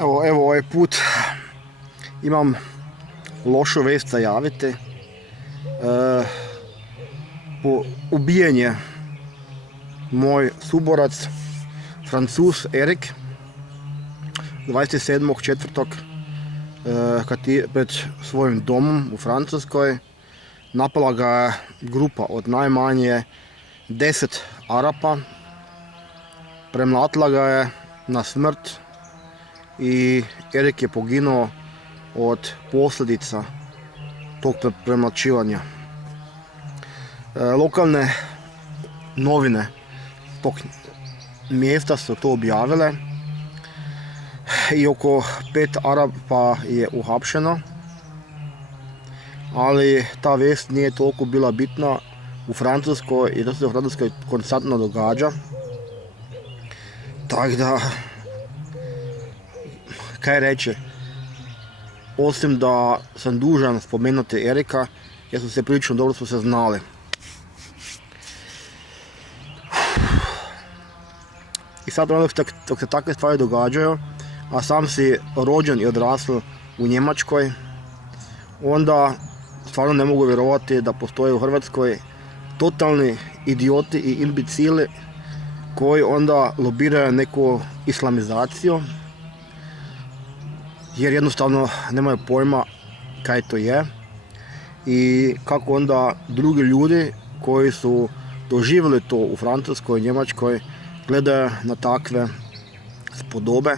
Evo ovaj put imam lošu vest za javiti. Ubijen je moj suborac, Francuz Erik, 27.4. pred svojim domom u Francuskoj. Napala ga je grupa od najmanje 10 Arapa, premlatila ga je na smrt i Erik je poginuo od posljedica tog premlaćivanja. Lokalne novine tog mjesta su to objavile i oko 5 Arapa je uhapšeno, ali ta vest nije toliko bila bitna u Francuskoj i to se u Francuskoj konstantno događa. Tako da, kaj reći, osim da sam dužan spomenuti Erika, jer su se prilično dobro su se znali. I sad dok se takve stvari događaju, a sam si rođen i odrasl u Njemačkoj, onda stvarno ne mogu vjerovati da postoje u Hrvatskoj totalni idioti i imbecili koji onda lobiraju neku islamizaciju, jer jednostavno nemaju pojma kaj to je i kako onda drugi ljudi koji su doživjeli to u Francuskoj i Njemačkoj gledaju na takve spodobe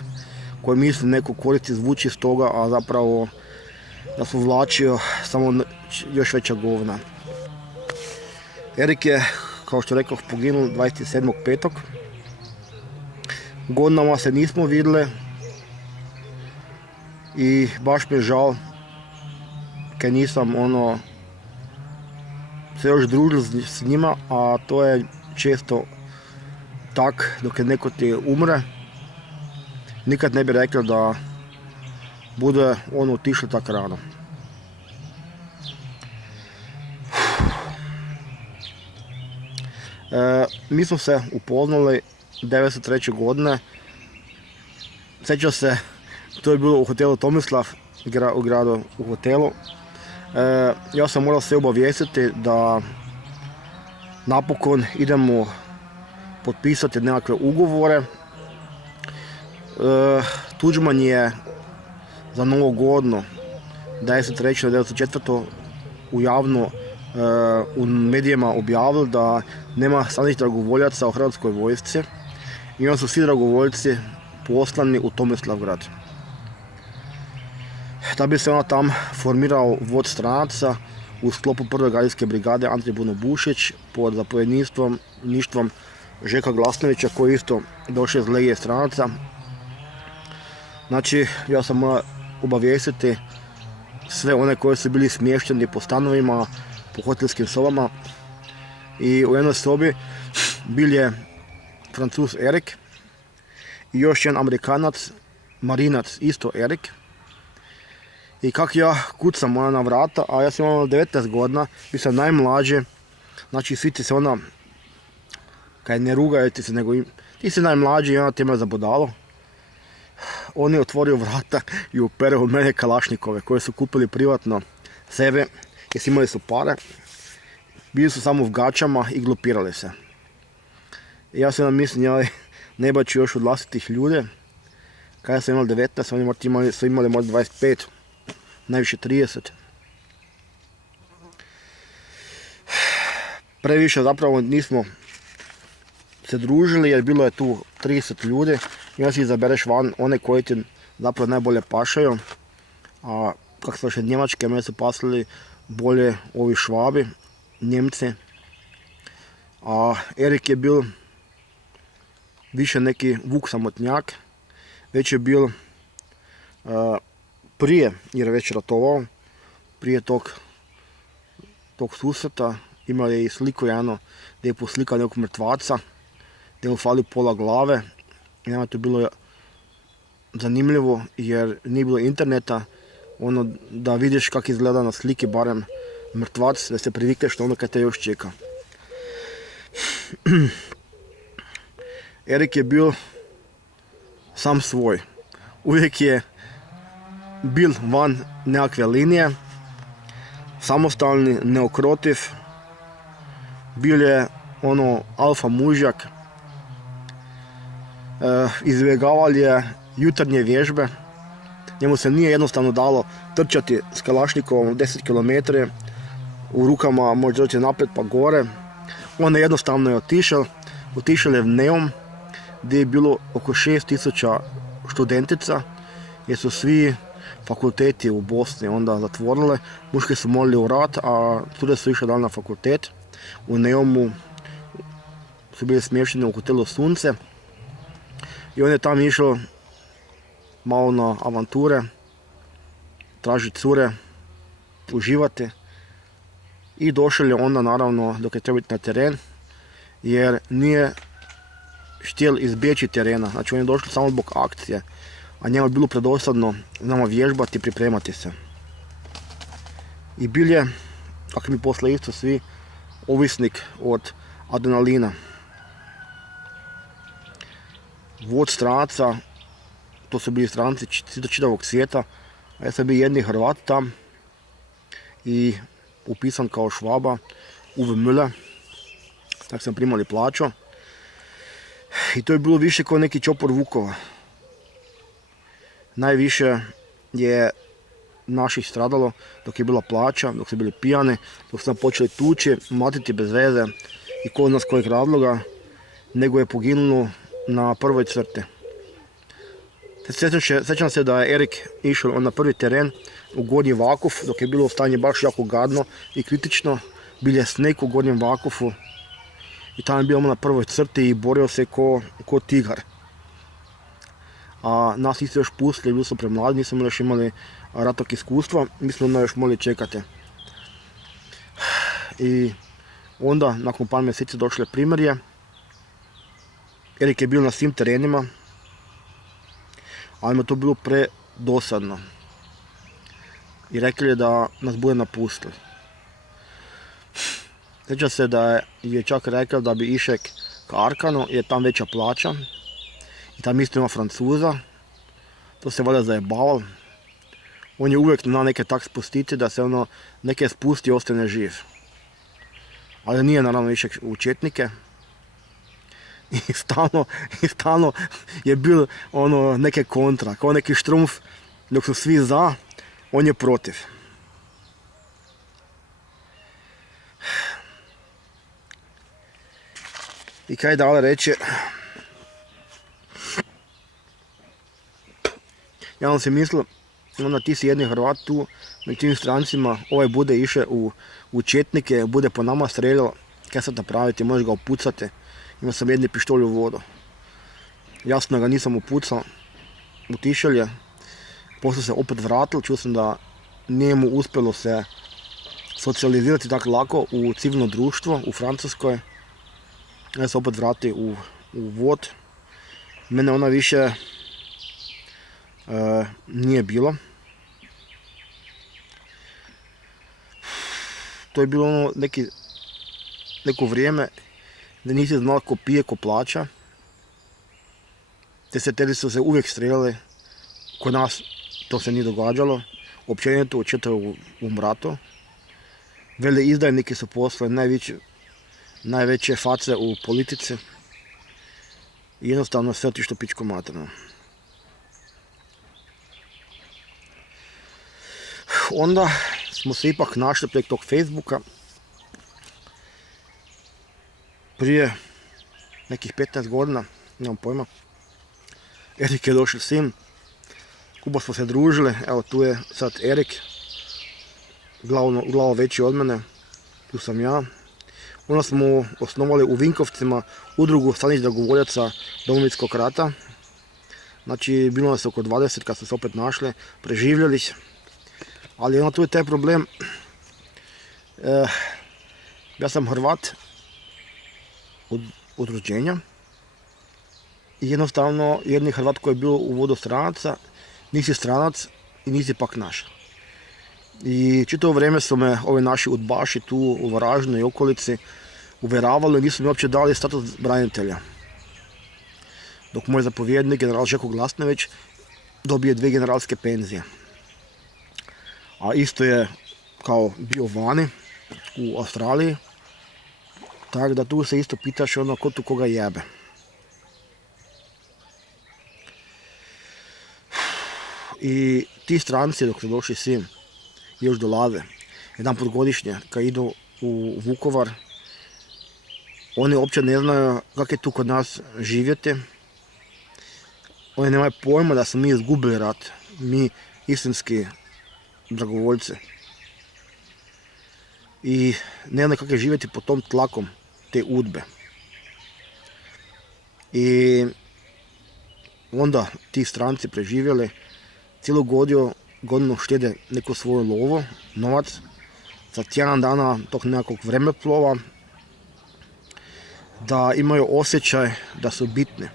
koje misle neko koristi zvuči iz toga, a zapravo da su vlačio samo još veća govna. Erik je, kao što rekao, poginuo 27.5. Godinama se nismo vidjeli i baš mi je žal kaj nisam se još družil s njima, a to je često tak, dok je neko ti umre, nikad ne bi rekao da bude otišlo tako rano. Mi smo se upoznali 1993. godine. Sjećam se, to je bilo u hotelu Tomislav, u gradu u hotelu. Ja sam morao se obavijestiti da napokon idemo potpisati nekakve ugovore. Tuđman je za Novu godinu 1993. 1994. u medijima objavili da nema stranih dragovoljaca u Hrvatskoj vojsci i onda su svi dragovoljci poslani u Tomislavgrad. Da bi se tam formirao vod stranaca u sklopu prve gardijske brigade Ante Buno-Bušić pod zapovjedništvom Željka Glasnovića, koji isto došao iz legije stranaca. Znači, ja sam morao obavijestiti sve one koji su bili smješteni po stanovima, po hotelskim sobama, i u jednoj sobi bil je Francuz Erik i još jedan Amerikanac, Marinac, isto Erik. I kak ja kucam na vrata, a ja sam imao 19 godina, bio sam najmlađi, znači svi ti se kaj ne rugaju ti se, nego ti si najmlađi i onda ti me za budalo. On je otvorio vrata i upere u mene kalašnikove koje su kupili privatno sebe, jer imali su pare. Bili su samo u gačama i glupirali se. I ja sam mislim, ne baću još od vlastitih ljudi. Kada sam imao 19, oni su imali možda 25, najviše 30. Previše zapravo nismo se družili, jer bilo je tu 30 ljudi i onda si izabereš van one koji ti zapravo najbolje pašaju. A kako su še Njemačke, mene su pasili bolje ovi Švabi, Njemci. A Erik je bil više neki vuk samotnjak, već je bil prije, jer je već ratovao, prije tog susreta, imao je i sliku jedno gdje je poslikao nekog mrtvaca, gdje mu fali pola glave. I nama to bilo zanimljivo, jer nije bilo interneta, da vidiš kak izgleda na sliki barem mrtvac, da se privikneš na kaj te još čeka. Erik je bil sam svoj. uvijek je bil van nekakve linije, samostalni, neokrotiv, bil je alfa mužjak, izbjegaval je jutarnje vježbe, njemu se nije jednostavno dalo trčati s kalašnikovom 10 km, u rukama može doći naprijed pa gore. On je jednostavno otišel je v Neum, gdje je bilo oko 6000 študentica, jer su svi fakulteti u Bosni onda zatvorile, muški su molili u rat, a studenti su išli dalje na fakultet. U Neumu su bili smješteni u hotelu Sunce i on je tam išao malo na avanture, tražiti cure, uživati i došao je onda naravno dok je trebao biti na teren, jer nije htjel izbjeći terena, znači on je došao samo zbog akcije, a njemu je bilo predosadno znamo vježbati i pripremati se. I bil je, kako mi posle isto svi, ovisnik od adrenalina. Vod stranaca, to su bili stranci čitavog svijeta, a ja sam bio jedni Hrvat tam i upisan kao Švaba, Uwe Müller, tako sam primali plaću. I to je bilo više kao neki čopor vukova. Najviše je naših stradalo dok je bila plaća, dok su bili pijani, dok su nam počeli tući, matiti bez veze i ko zna s kojeg razloga, nego je poginulo na prvoj crti. Sjećam se da je Erik išao na prvi teren u Gornji Vakuf, dok je bilo stanje baš jako gadno i kritično. Bil je sneg u Gornjem Vakufu i tamo je bio na prvoj crti i borio se ko tigar. A nas nisu još pustili, bili su premladi, nismo još imali ratnog iskustva, mi smo još mogli čekati. I onda, nakon par mjeseci došle primirje. Erik je bio na svim terenima, ali mu to bilo predosadno. I rekli je da nas bude napustili. Sjećam se da je čak rekao da bi išek k Arkanu, jer tam veća plaća. I tam isto ima Francuza. To se valjda zajebaval. On je uvijek na neke tak spustiti da se neke spusti i ostane živ. Ali nije naravno išek u četnike. I stalno je bil neke kontra, kao neki Štrumf, dok su svi za, on je protiv. I kaj dalje reći? Ja vam se mislil, onda ti si jedni Hrvat tu, med tim strancima, ovaj bude iše u četnike, bude po nama streljal, kaj sad napraviti, možeš ga opucati. Imao sam jedni pištolj u vodu. Jasno ga nisam upucal, utišal je, poslije se opet vratil, čuo sam da nije mu uspjelo se socijalizirati tako lako u civilno društvo u Francuskoj. Ja se opet vrati u vod. Mene ona više nije bilo. To je bilo neko vrijeme da nisi znala ko pije, ko plaća. Deseteri su se uvijek streljali, kod nas to se nije događalo, općenito u mratu. Vele izdajniki su postali najveće face u politici i jednostavno sve otišlo pičko materno. Onda smo se ipak našli prek tog Facebooka prije nekih 15 godina, nemam pojma. Erik je došao sin, kuba smo se družili, evo tu je sad Erik, glavo veći od mene, tu sam ja. Onda smo osnovali u Vinkovcima udrugu stranih dragovoljaca Domovinskog rata. Znači, bilo nas oko 20 kad smo se opet našli, preživljali. Ali onda tu je taj problem. Ja sam Hrvat od rođenja. I jednostavno, jedni Hrvat koji je bio u vodu stranaca, nisi stranac i nisi pak naš. I čitavo vrijeme su me ovi naši udbaši tu u Varaždinu i okolici uvjeravali, nisu mi uopće dali status branitelja. Dok moj zapovjednik, general Željko Glasnović, dobije 2 generalske penzije. A isto je kao bio vani u Australiji. Tako da tu se isto pitaš ko tu koga jebe. I ti stranci dok su došli svi još dolaze jedan put godišnje kad idu u Vukovar, oni uopće ne znaju kako je tu kod nas živjeti. Oni nemaju pojma da smo mi izgubili rat, mi istinski dragovoljci. I ne znaju kako je živjeti pod tom tlakom te udbe. I onda ti stranci preživjeli cijelu godinu štede neku svoju lovu, novac, za tjedan dana tog nekakvog vremeplova, da imaju osjećaj da su bitni.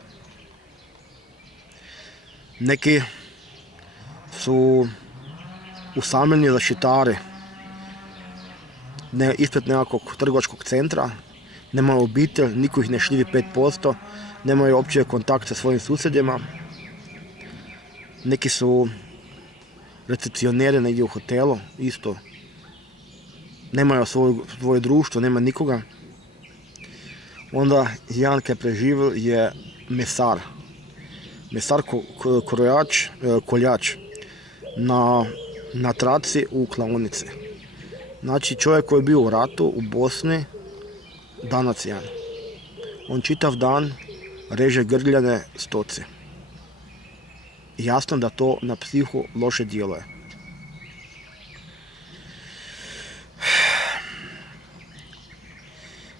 Neki su usamljeni zaštitari ispred nekakvog trgovačkog centra, nemaju obitelj, niko ih ne šljivi 5%, nemaju uopće kontakt sa svojim susjedima. Neki su recepcioneri negdje u hotelu, isto. Nemaju svoje društvo, nema nikoga. Onda jedan kaj je preživio je mesar. Mesar koljač na traci u klaonici. Znači čovjek koji je bio u ratu u Bosni, danac jedan. On čitav dan reže grljane stoci. Jasno da to na psihu loše djeluje.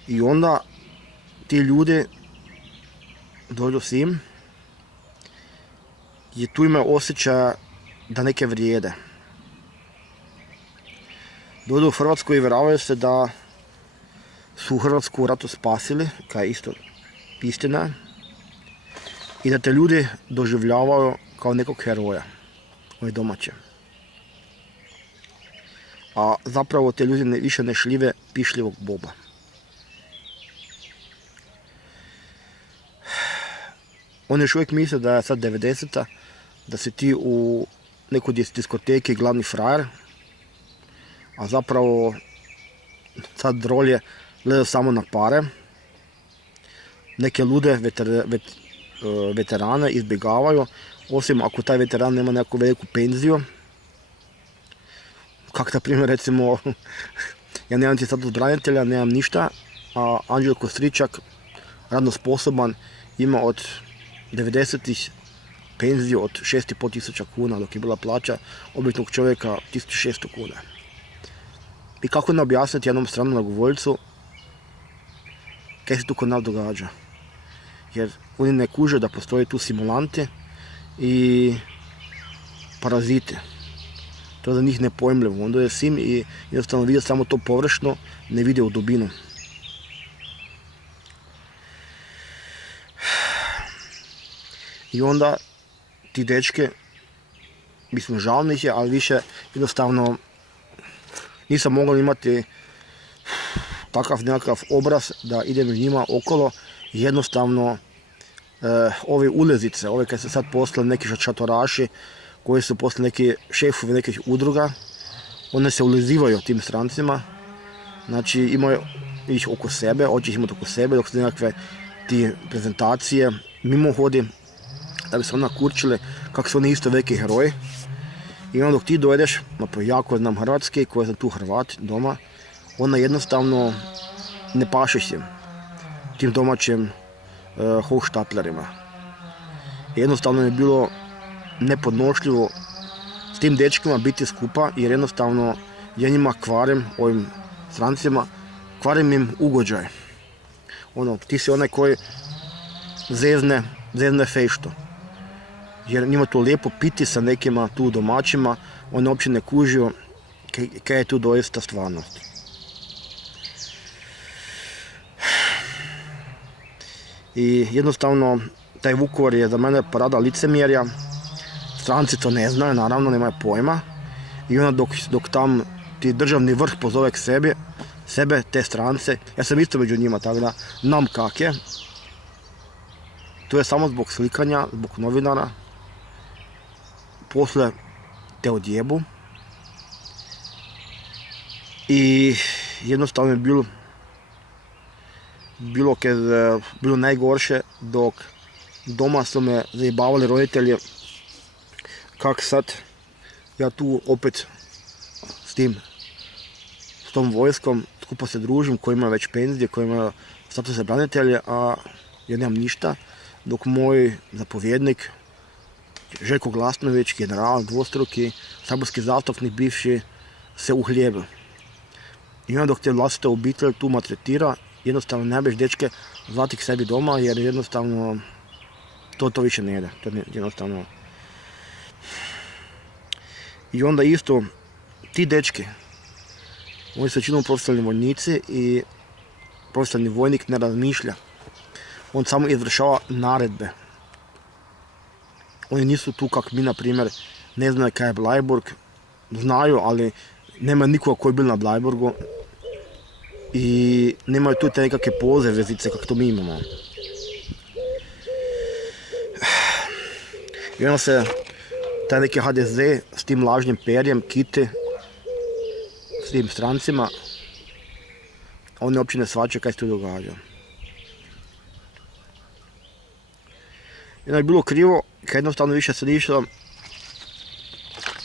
I onda ti ljudi dođu s njim i tu imaju osjećaja da neke vrijede. Dođu u Hrvatsku i vjeravaju se da su Hrvatsku u ratu spasili, kaj je isto istina, i da te ljudi doživljavaju kao nekog heroja, ove domaće. A zapravo te ljudi više ne šljive pišljivog boba. Oni još uvijek misle da je sad 90-ta, da si ti u nekoj diskoteki glavni frajer, a zapravo sad rolje gledaju samo na pare. Neke lude veterane izbjegavaju, osim ako taj veteran nema neku veliku penziju. Kak na primjer recimo, ja nemam ti status branitelja, nemam ništa, a Anđelko Stričak, radno sposoban, ima od 90-ih penziju od 6.500 kuna, dok je bila plaća običnog čovjeka 1600 kuna. I kako ne objasniti jednom stranom dragovoljcu kaj se tu kod nas događa? Jer oni ne kuže da postoje tu simulanti i paraziti. To je za njih nepojmljivo. Onda je sim i jednostavno vide samo to površno, ne vide u dubinu. I onda ti dečke, mislim žao mi ih je, ali više jednostavno nisam mogao imati takav nekakav obraz da idem njima okolo. Jednostavno ove ulezice, ove kad se sad postali neki šatoraši, koji su postali neki šefovi nekih udruga, one se ulezivaju tim strancima, znači imaju ih oko sebe, hoće ih imati oko sebe dok su nekakve ti prezentacije mimohodi, da bi se onda kurčili kako su oni isto veliki heroji. I onda dok ti dojdeš, ja koji znam hrvatski, koji sam tu Hrvat doma, onda jednostavno ne pašeš tim domaćim hochštaplerima. Jednostavno je bilo nepodnošljivo s tim dečkima biti skupa, jer jednostavno ja njima kvarim, ovim strancima, kvarim im ugođaj. Ti si onaj koji zezne fejšto. Jer njima to lijepo piti sa nekima tu domaćima, oni uopće ne kužiju kaj je tu doista stvarnost. I jednostavno taj Vukovar je za mene parada licemjerja. Stranci to ne znaju, naravno, nemaju pojma. I onda dok tam ti državni vrh pozove k sebe, te strance, ja sam isto među njima, tako da znam kak je. To je samo zbog slikanja, zbog novinara. posle te odjebu i jednostavno je bilo najgorše, dok doma su me zajebavali roditelji kak sad ja tu opet s tom vojskom skupa se družim, koji ima već penzije, koji ima statuse branitelja, a ja nemam ništa, dok moj zapovjednik Željko Glasnović, general dvostruki, saborski zastupnik bivši, se uhljebe. I onda dok te vlastita obitelj tu maltretira, jednostavno ne biš dečke zvati k sebi doma, jer jednostavno to više ne ide. To jednostavno. I onda isto ti dečki, oni su većinom profesionalni vojnici i profesionalni vojnik ne razmišlja. On samo izvršava naredbe. Oni nisu tu kak mi, na primjer, ne znaju kaj je Bleiburg, znaju, ali nema nikoga koji je bil na Bleiburgu i nemaju tu te nekakve poze, vezice, kak to mi imamo. I onda se taj neki HDZ s tim lažnim perjem kiti s tim strancima, oni uopće ne shvaćaju kaj se tu događa. I onda je bilo krivo, kad jednostavno više se nisam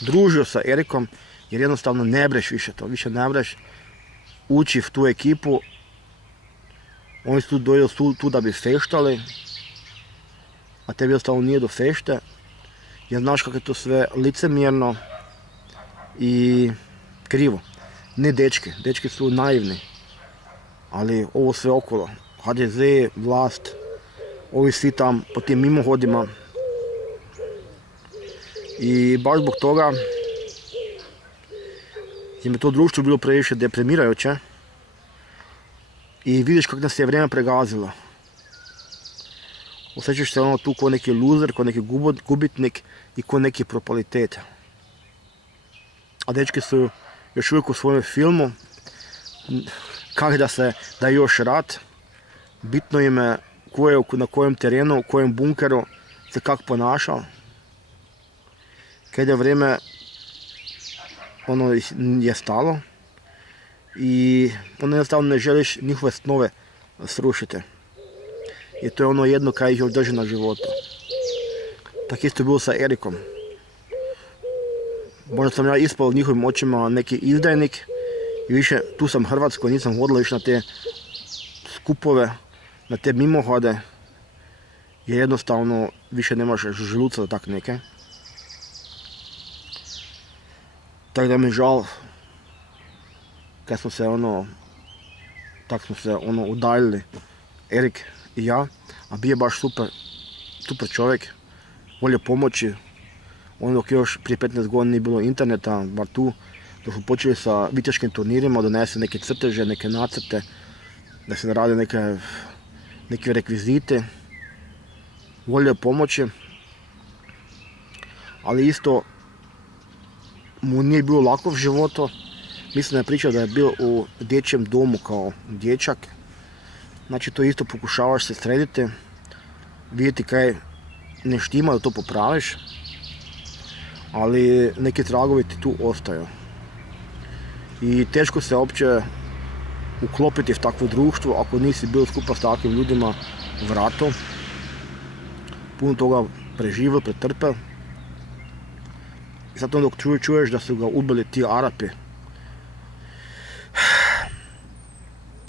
družio sa Erikom, jer jednostavno ne breš više to, više ne breš ući v tu ekipu. Oni su dojeli tu da bi feštali, a tebi jednostavno nije do fešte, jer znaš kako je to sve licemjerno i krivo. Ne dečki, dečki su naivni, ali ovo sve okolo, HDZ, vlast, ovi svi tam po tim mimohodima. I baš zbog toga je mi to društvo bilo previše deprimirajuće i vidiš kako nas je vrijeme pregazilo. Osjećaš se ono tu ko neki loser, ko neki gubitnik i ko neki propalitet. A dečki su još uvijek u svojem filmu, kak da je još rat, bitno im je ko je na kojem terenu, u kojem bunkeru se kak ponašao. Kad je vrijeme ono je stalo i ono jednostavno ne želiš njihove snove srušiti. I to je ono jedno kaj ih još drži na životu. Tako isto je bilo sa Erikom. Možda sam ja ispao u njihovim očima neki izdajnik i više tu sam Hrvatsko, nisam hodila više na te skupove, na te mimohode, jer jednostavno više nemaš želuca za tak neke. Tako da mi je žal, kad smo se udaljili, Erik i ja, a bio je baš super čovjek, volio pomoći. Ono dok još prije 15 godina nije bilo interneta, bar tu, dok smo počeli sa viteškim turnirima, donese neke crteže, neke nacrte, da se rade neke rekvizite, volio pomoći, ali isto mu nije bilo lako v životu. Mislim da je pričao da je bio u dječjem domu kao dječak. Znači to isto pokušavaš se srediti, vidjeti kaj ne štima, da to popraviš, ali neki tragovi ti tu ostaju. I teško se uopće uklopiti v takvo društvo ako nisi bio skupa s takvim ljudima v ratu. Puno toga preživio, pretrpeo. I sad dok čuješ da su ga ubili ti Arapi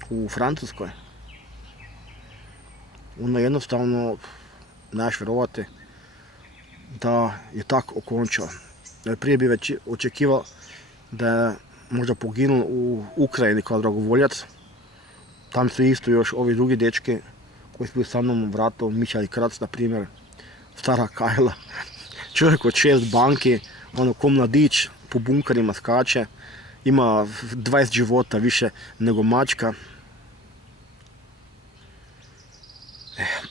u Francuskoj, onda jednostavno neš vjerovati da je tako okončao. Prije bi već očekivao da je možda poginul u Ukrajini kao dragovoljac. Tam su isto još ovi drugi dečki koji su bili sa mnom u vratu, Mičaj Krac, na primjer, stara Kajla, čovjek od 6 banki, ono ko mladić, po bunkarima skače, ima 20 života više nego mačka.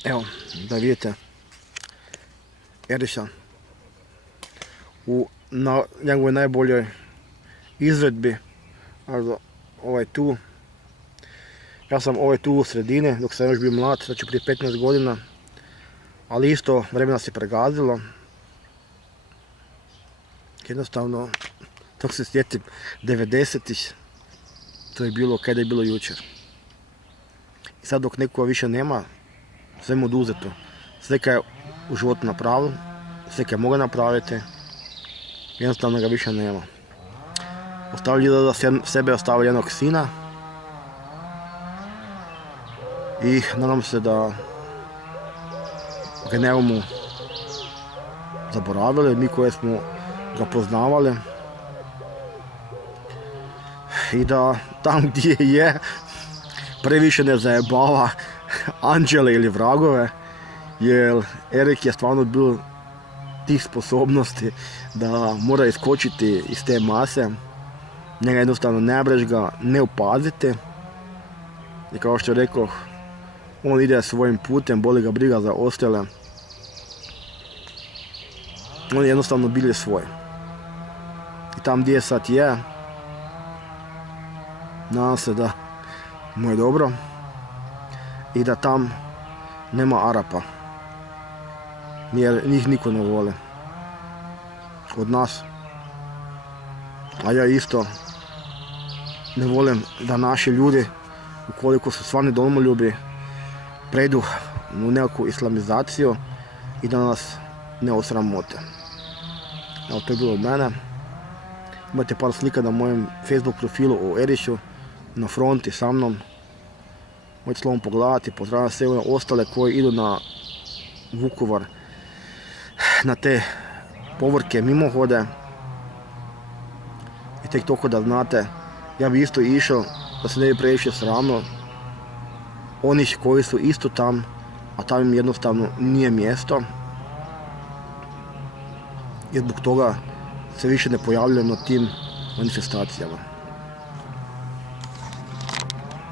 Evo, da vidite Eriša na njegovoj najboljoj izvedbi. Ovaj tu, ja sam ovaj tu u sredini dok sam još bio mlad, znači prije 15 godina, ali isto vremena se pregazilo. Jednostavno, dok se sjetim 90-ih, to je bilo kada je bilo jučer. I sad dok nekoga više nema, sve mu oduzeto. Sve kaj je u životu napravil, sve kaj moga napraviti, jednostavno ga više nema. Ostavili da sebe ostavili jednog sina i nadam se da ga ne bomo zaboravili, mi koji smo ga poznavali, i da tam gdje je previše ne zajebava anđele ili vragove, jer Erik je stvarno bil tih sposobnosti da mora iskočiti iz te mase, njega jednostavno ne breš ga, ne opaziti, i kao što rekoh, on ide svojim putem, boli ga briga za ostale. On je jednostavno bili svoj. I tam gdje sad je, nadam se da mu je dobro i da tam nema Arapa, jer njih niko ne voli od nas. A ja isto ne volim da naši ljudi, ukoliko su stvarni domoljubi, pređu u nekakvu islamizaciju i da nas ne osramote. Evo, to je bilo od mene. Imate par slika na mojem Facebook profilu o Erišu na fronti sa mnom. Možete slovom pogledati, pozdravljam sve one ostale koji idu na Vukovar, na te povorke mimohode. I tek toliko da znate, ja bi isto išao, da se ne bi previše sramno onih koji su isto tam, a tam im jednostavno nije mjesto. I zbog toga se više ne pojavljujem na tim manifestacijama.